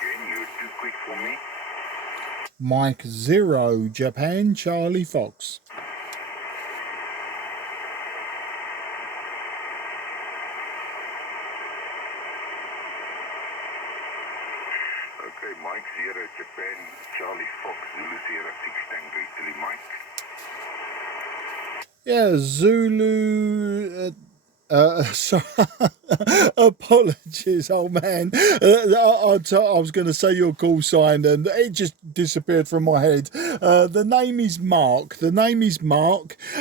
again. You're too quick for me. Mike 0, Japan, Charlie Fox. Okay, Mike 0, Japan, Charlie Fox, Zulu Sierra 6, Tango Italy, Mike. Yeah, Zulu. Sorry. Apologies, old man. I was going to say your call sign and it just disappeared from my head. The name is Mark.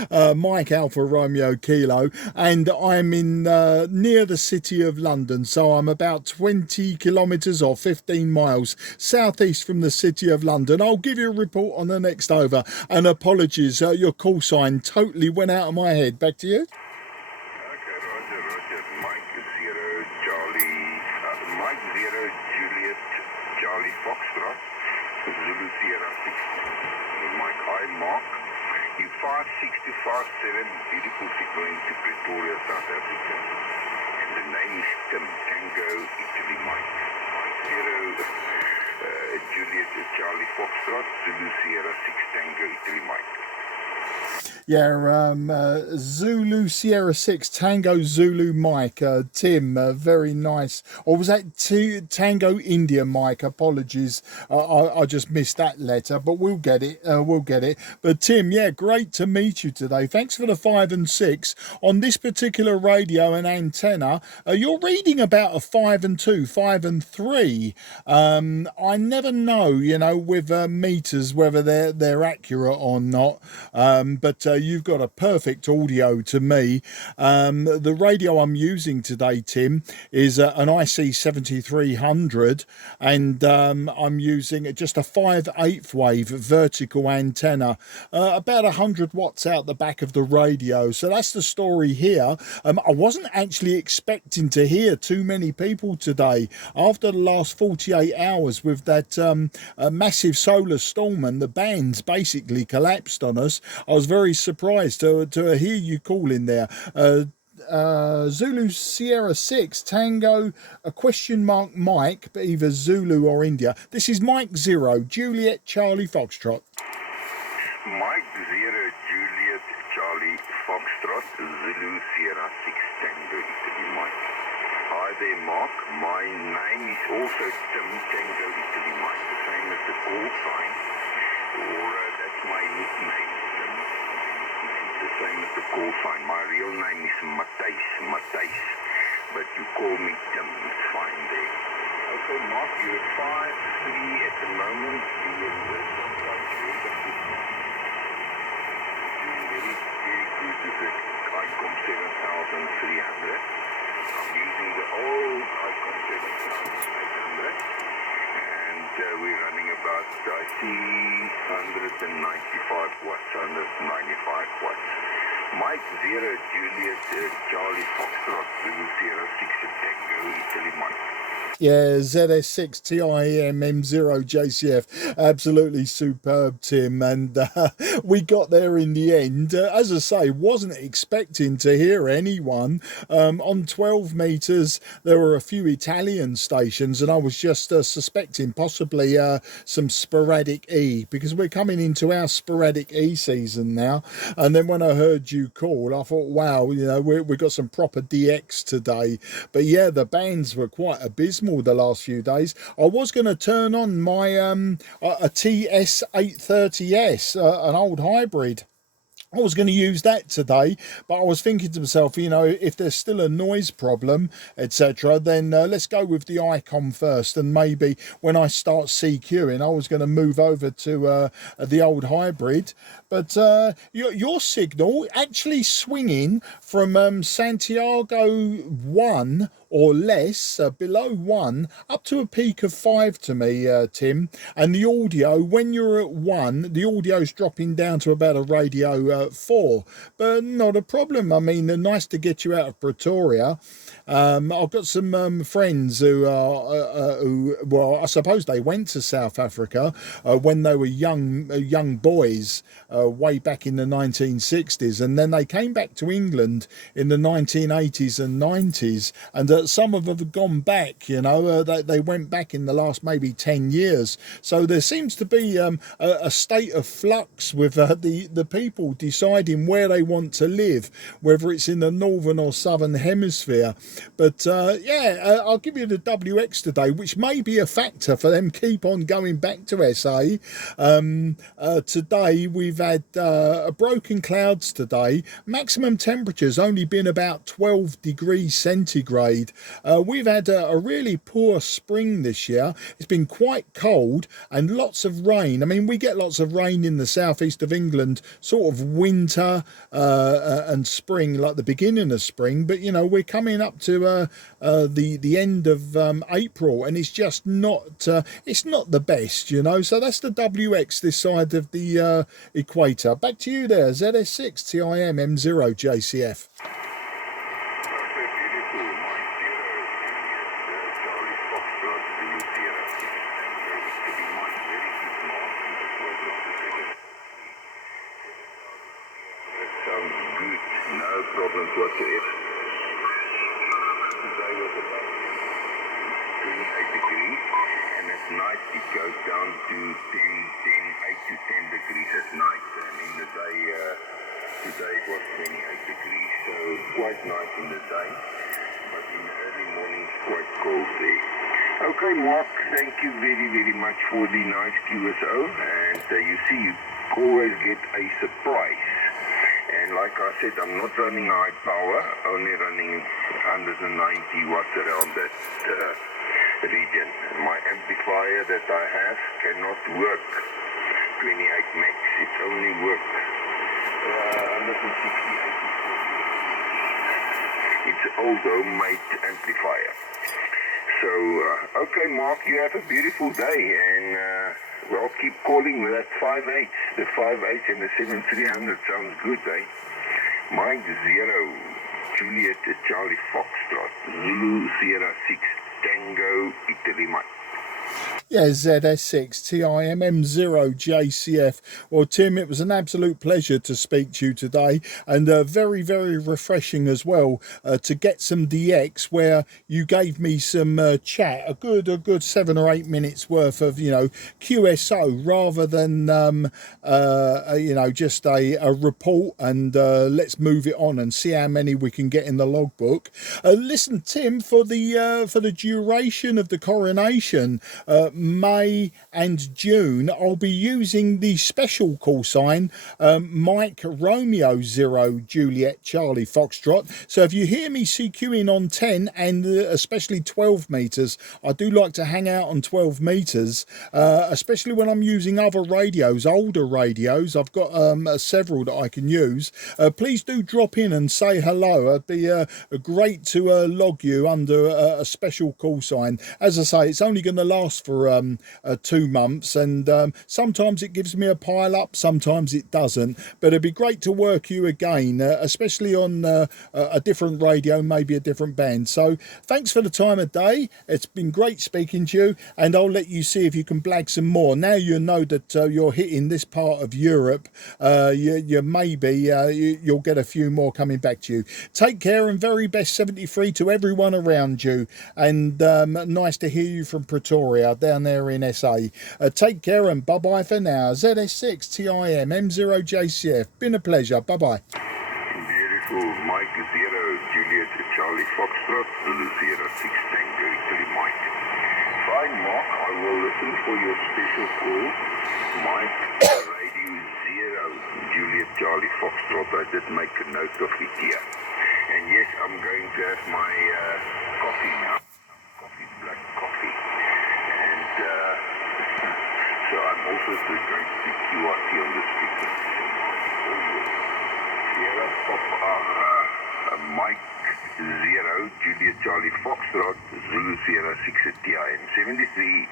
Mike Alpha Romeo Kilo, and I'm in near the city of London. So I'm about 20 kilometres or 15 miles southeast from the city of London. I'll give you a report on the next over. And apologies, your call sign totally went out of my head. Back to you. Mike 0, Juliet, Charlie Foxtrot, Zulu Sierra 6. Mike, hi Mark. You 5657, beautiful signal into Pretoria, South Africa. And the name is Tim, Tango Italy, Mike. Mike 0, Juliet, Charlie Foxtrot, Zulu Sierra 6, Tango Italy, Mike. Yeah, Zulu Sierra 6, Tango Zulu Mike, Tim, very nice. Or was that Tango India Mike? Apologies, I just missed that letter, but we'll get it, But Tim, yeah, great to meet you today. Thanks for the 5 and 6. On this particular radio and antenna, you're reading about a 5 and 2, 5 and 3. I never know, with meters, whether they're accurate or not, but you've got a perfect audio to me. The radio I'm using today, Tim, is an IC-7300, and I'm using just a 5/8 wave vertical antenna, about 100 watts out the back of the radio. So that's the story here. I wasn't actually expecting to hear too many people today after the last 48 hours with that massive solar storm, and the bands basically collapsed on us. I was very surprised to hear you call in there. Zulu Sierra 6, Tango, a question mark Mike, but either Zulu or India. This is Mike 0, Juliet, Charlie Foxtrot. Mike 0, Juliet, Charlie Foxtrot, Zulu Sierra 6, Tango Italy, Mike. Hi there, Mark. My name is also Tim, Tango Italy, Mike. The same as the call sign, or that's my nickname. The same as the call sign. My real name is Matthijs, but you call me Tim, it's fine there. Okay, Mark, you're 5-3 at the moment. You're sometimes very good with the ICOM 7300. I'm using the old ICOM 7800, and we're running about, I see, 195 watts, 195 watts. Mike 0, Juliet, Charlie Foxtrot, Zulu Sierra 6, Tango Italy, Mike. Yeah, ZS6 TIM M0 JCF, absolutely superb, Tim, and we got there in the end. As I say, wasn't expecting to hear anyone. On 12 meters, there were a few Italian stations, and I was just suspecting possibly some sporadic E, because we're coming into our sporadic E season now. And then when I heard you call, I thought, wow, we've got some proper DX today. But yeah, the bands were quite abysmal the last few days. I was going to turn on my a TS830S, an old hybrid. I was going to use that today, but I was thinking to myself, if there's still a noise problem, etc., then let's go with the ICOM first, and maybe when I start CQing, I was going to move over to the old hybrid. But your signal actually swinging from Santiago 1 or less, below 1, up to a peak of 5 to me, Tim. And the audio, when you're at 1, the audio's dropping down to about a radio 4. But not a problem. I mean, nice to get you out of Pretoria. I've got some friends who, well, I suppose they went to South Africa when they were young boys way back in the 1960s, and then they came back to England in the 1980s and 90s, and some of them have gone back. They went back in the last maybe 10 years. So there seems to be a state of flux with the people deciding where they want to live, whether it's in the northern or southern hemisphere. But I'll give you the WX today, which may be a factor for them keep on going back to SA. Today we've had broken clouds today. Maximum temperature's only been about 12 degrees centigrade. We've had a really poor spring this year. It's been quite cold and lots of rain. I mean, we get lots of rain in the southeast of England, sort of winter and spring, like the beginning of spring. But we're coming up to the end of April, and it's just not it's not the best. So that's the WX this side of the equator. Back to you there, ZS6 TIM M0 JCF. Sounds good, no problems whatsoever. Today was about 28 degrees, and at night it goes down to 8 to 10 degrees at night, and in the day, today it was 28 degrees, so quite nice in the day, but in the early morning it's quite cold there. Okay, Mark, thank you very, very much for the nice QSO, and you see, you always get a surprise. And like I said, I'm not running high power, only running 190 watts around that region. My amplifier that I have cannot work 28 max. It only works 168. It's an old homemade amplifier. So, okay, Mark, you have a beautiful day, and well, keep calling with that 5.8. The 5.8 and the 7300 sounds good, eh? Mike 0, Juliet Charlie Foxtrot, Zulu Sierra 6, Tango Italy Mike. Yeah, ZS6 TIM M0 JCF. Well, Tim, it was an absolute pleasure to speak to you today, and very, very refreshing as well to get some DX where you gave me some chat, a good 7 or 8 minutes worth of QSO rather than just a report and let's move it on and see how many we can get in the logbook. Listen, Tim, for the duration of the coronation, May and June, I'll be using the special call sign Mike Romeo 0 Juliet Charlie Foxtrot. So if you hear me CQing on 10 and especially 12 meters, I do like to hang out on 12 meters, especially when I'm using other radios, older radios. I've got several that I can use. Please do drop in and say hello. It'd be great to log you under a special call sign. As I say, it's only going to last for 2 months, and sometimes it gives me a pile up, sometimes it doesn't, but it'd be great to work you again, especially on a different radio, maybe a different band. So thanks for the time of day. It's been great speaking to you, and I'll let you see if you can blag some more. Now you know that you're hitting this part of Europe, you maybe you'll get a few more coming back to you. Take care, and very best 73 to everyone around you, and nice to hear you from Pretoria down there in SA. Take care, and bye bye for now. ZS6 TIM M0 JCF, been a pleasure. Bye bye. Beautiful. Mike 0 Juliet Charlie Foxtrot, Zulu Sierra 6 Tango Italy Mike. Fine, Mark, I will listen for your special call. Mike Radio 0 Juliet Charlie Foxtrot. I did make a note of it here. And yes, I'm going to have my coffee now. Black coffee. And so I'm also going to be QRT on the speaker. Sierra Papa Mike 0 Juliet Charlie Foxtrot, Zulu Sierra 6 at TIM 73.